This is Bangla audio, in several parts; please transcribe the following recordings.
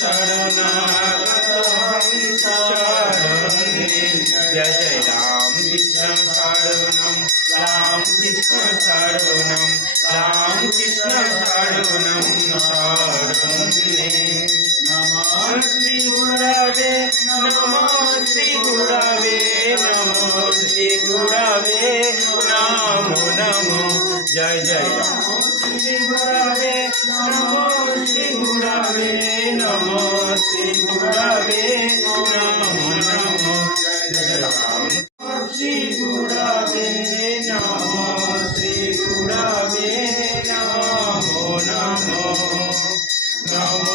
शरणागतोऽहं शरणे जय जय राम कृष्ण शरणं राम कृष्ण शरणं राम कृष्ण शरणं शरणे नमः श्री गुरवे नमः श्री गुरवे नमः श्री गुरवे नमो नमो जय जय राम श्री गुरवे नमः श्री गुरवे नमः श्री गुरवे नमो नमो जय राम श्री गुरवे नमः श्री गुरवे नमो नमो नमो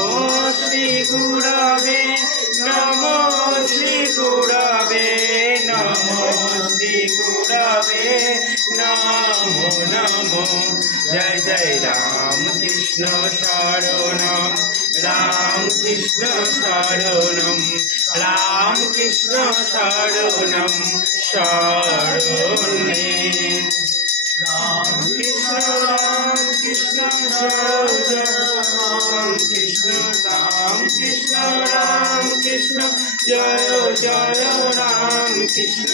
श्री गुरवे नमो श्री गुरवे नमो श्री गुरवे नमो नमो जय जय राम कृष्ण शरणं राम कृष्ण शरणं राम कृष्ण शरणं शरणे राम कृष्ण राम कृष्ण जय जय राम कृष्ण जय जय राम कृष्ण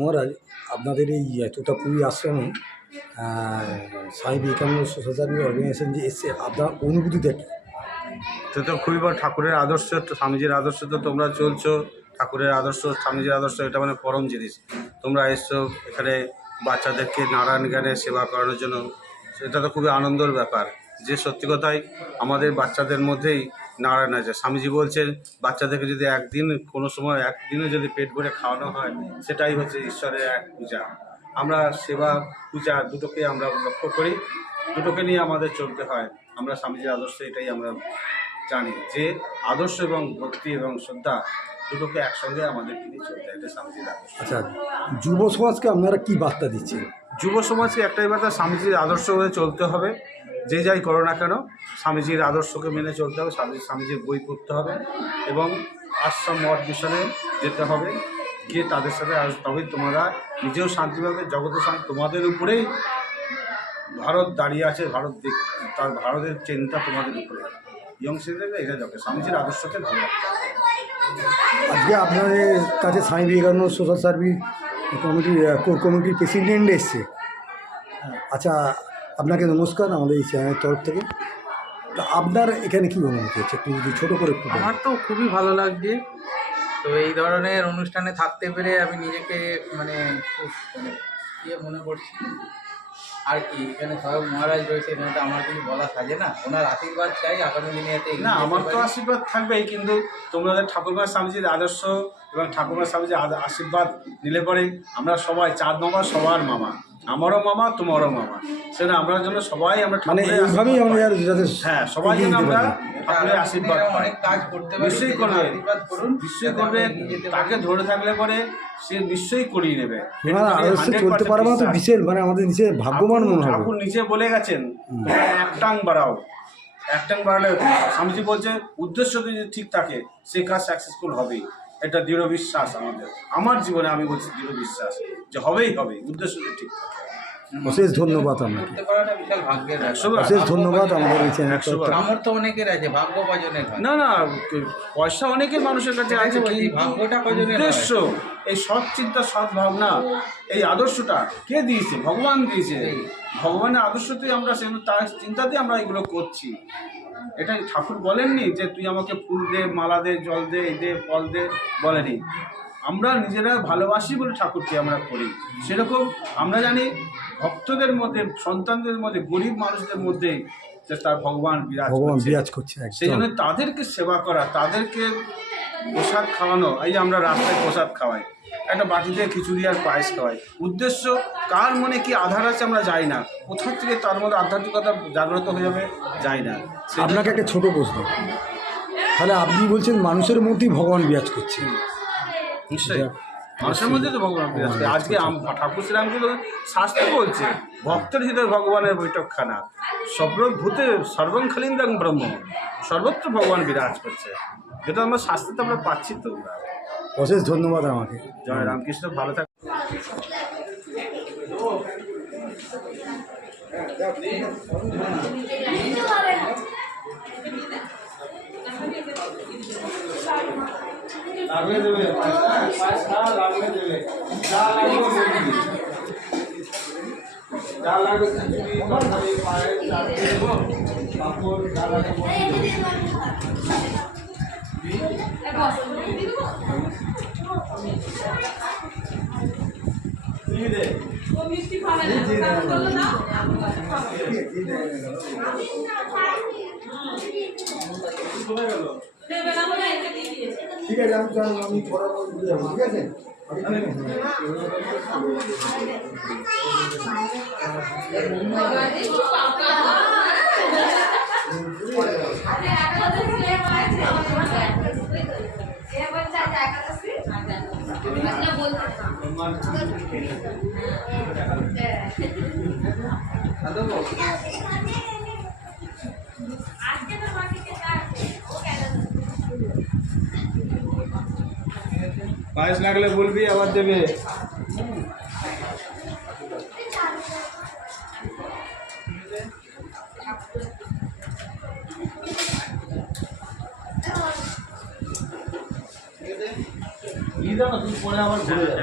মহারাজ, আপনাদের এই তোতাপুরি আশ্রমে Swami Vivekananda social service organisation যে এসছে, আপনার অনুভূতিটা কি? তো খুবই বড় ঠাকুরের আদর্শ, স্বামীজির আদর্শ তো তোমরা চলছো, ঠাকুরের আদর্শ, স্বামীজির আদর্শ, এটা মানে পরম জিনিস। তোমরা এসছো এখানে বাচ্চাদেরকে নারায়ণ জ্ঞানের সেবা করানোর জন্য, সেটা তো খুবই আনন্দের ব্যাপার। যে সত্যি কথাই আমাদের বাচ্চাদের মধ্যেই নারায়ণ আছে। স্বামীজি বলছেন বাচ্চাদেরকে যদি একদিন কোনো সময় একদিনে যদি পেট ভরে খাওয়ানো হয়, সেটাই হচ্ছে ঈশ্বরের এক পূজা। আমরা সেবা পূজা দুটোকে আমরা লক্ষ্য করি, দুটোকে নিয়ে আমাদের চলতে হয়। আমরা স্বামীজির আদর্শ এটাই আমরা জানি যে আদর্শ এবং ভক্তি এবং শ্রদ্ধা দুটোকে একসঙ্গে আমাদের নিয়ে চলতে হয়, এটা স্বামীজির আদর্শ। আচ্ছা, যুব সমাজকে আপনারা কি বার্তা দিচ্ছেন? যুব সমাজকে একটাই বার্তা, স্বামীজির আদর্শ হয়ে চলতে হবে। যে যাই করো না কেন স্বামীজির আদর্শকে মেনে চলতে হবে, স্বামীজির বই পড়তে হবে এবং আশ্রম মঠ মিশনে যেতে হবে, গিয়ে তাদের সাথে তবেই তোমরা নিজেও শান্তি পাবে, জগতের শান্তি। তোমাদের উপরেই ভারত দাঁড়িয়ে আছে, তার ভারতের চিন্তা তোমাদের উপরে। ইয়ং সিটিজেনরা এটা যাবে স্বামীজির আদর্শকে ভালো রাখতে হবে। আজকে আপনাদের কাছে Swami Vivekananda social service core কমিটির প্রেসিডেন্ট এসছে। আচ্ছা, আপনাকে নমস্কার আমাদের এই চ্যানেলের তরফ থেকে। তা আপনার এখানে কী অনুভূতি হচ্ছে, একটু যদি ছোটো করে একটু? আমার তো খুবই ভালো লাগছে। তো এই ধরনের অনুষ্ঠানে থাকতে পেরে আমি নিজেকে খুব মনে করছি। আর কি, এখানে স্বয়ং মহারাজ রয়েছে, এখানে তো আমার কিছু বলা থাকে না। ওনার আশীর্বাদ চাই আগামী দিনে এতে। না, আমার তো আশীর্বাদ থাকবেই, কিন্তু তোমাদের ঠাকুরমা স্বামীজির আদর্শ এবং ঠাকুরমা স্বামীজির আশীর্বাদ নিলে পরেই আমরা সবাই চাঁদ মামা সবার মামা, আমারও মামা তোমারও মামা, সেটা আমরা জন্য সবাই আমরা এইভাবেই আমাদের হ্যাঁ সবাই যেন আমরা ঠাকুরের আশীর্বাদ অনেক কাজ করতে পারি। নিশ্চয়ই করবে, নিশ্চয়ই করবে। তাকে ধরে থাকলে পরে সে নিশ্চয়ই করিয়ে নেবে। চলতে পারবো না তো বিশেষ আমাদের নিচে ভাগ্যবান মনে হয়। ঠাকুর নিজে বলে গেছেন এক টাং বাড়াও, এক টাং বাড়ালে স্বামীজি বলছে উদ্দেশ্য যদি ঠিক থাকে সে কাজ সাকসেসফুল হবেই। এটা দৃঢ় বিশ্বাস আমাদের, আমার জীবনে আমি বলছি দৃঢ় বিশ্বাস যে হবেই হবে, উদ্দেশ্য যদি ঠিক থাকে। অশেষ ধন্যবাদ আপনাকে, অশেষ ধন্যবাদ। আমাদের এই সামর্থ্য অনেকের আছে, ভাগ্য কজনের? না না, পয়সা অনেকের মানুষের কাছে আছে, ভাগ্যটা কজনের? উদ্দেশ্য, এই সৎ চিন্তা, সৎ ভাবনা, এই আদর্শটা কে দিয়েছে? ভগবান দিয়েছে। ভগবানের আদর্শতেই আমরা তার চিন্তাতেই আমরা এগুলো করছি। এটাই ঠাকুর বলেননি যে তুই আমাকে ফুল দে, মালা দে, জল দে, এই দে, ফল দে, বলেনি। আমরা নিজেরা ভালোবাসি বলে ঠাকুরকে আমরা করি। সেরকম আমরা জানি ভক্তদের মধ্যে, সন্তানদের মধ্যে, গরিব মানুষদের মধ্যে যে তার ভগবান বিরাজ করছে। সেই জন্য তাদেরকে সেবা করা, তাদেরকে প্রসাদ খাওয়ানো। এই আমরা রাস্তায় প্রসাদ খাওয়াই, একটা বাটিতে খিচুড়ি আর পায়েস খাওয়াই। উদ্দেশ্য কার মনে কি আধার আছে আমরা যাই না, কোথা থেকে তার মধ্যে আধ্যাত্মিকতা জাগ্রত হয়ে যাবে যাই না। আপনাকে একটা ছোট প্রশ্ন, তাহলে আপনি বলছেন মানুষের মধ্যেই ভগবান বিরাজ করছে? নিশ্চয়ই। মানুষের মধ্যে তো ভগবান বিরাজ করে। আজকে ঠাকুর শ্রীরামকৃষ্ণ শাস্ত্র বলছে ভক্তের হৃদয় ভগবানের বৈঠকখানা, সর্বভূতে সর্বং খালিন্দাং ব্রহ্ম, সর্বত্র ভগবান বিরাজ করছে, যেটা আমরা শাস্ত্রে তো আমরা পাচ্ছি। তো অশেষ ধন্যবাদ আমাকে। জয় রামকৃষ্ণ, ভালো থাক। লাগলে দেবে পয়সা, লাগলে দেবে যা লাগবে যা লাগবে খিচুড়ি তরকারি পায়েস চাটনি পাঁপড় যা লাগবে ঠিক আছে, আমি পরে দিয়ে যাবো, ঠিক আছে। পায়েস লাগলে বলবি, আবার দেবে। তুই পরে আবার ঘুরে যাবে।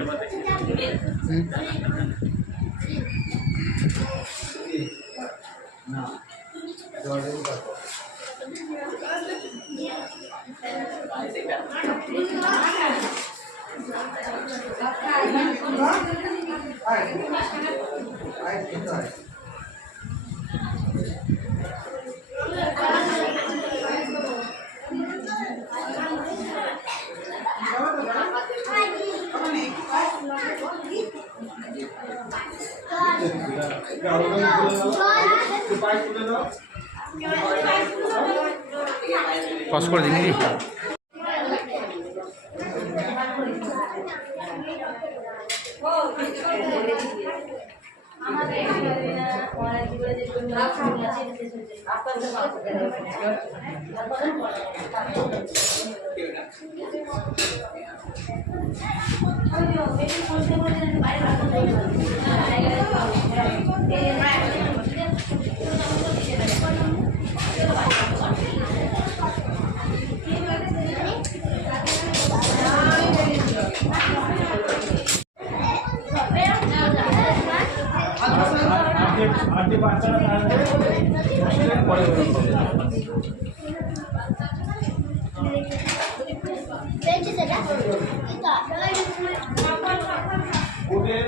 পাস করে দিন নাকি? ওদের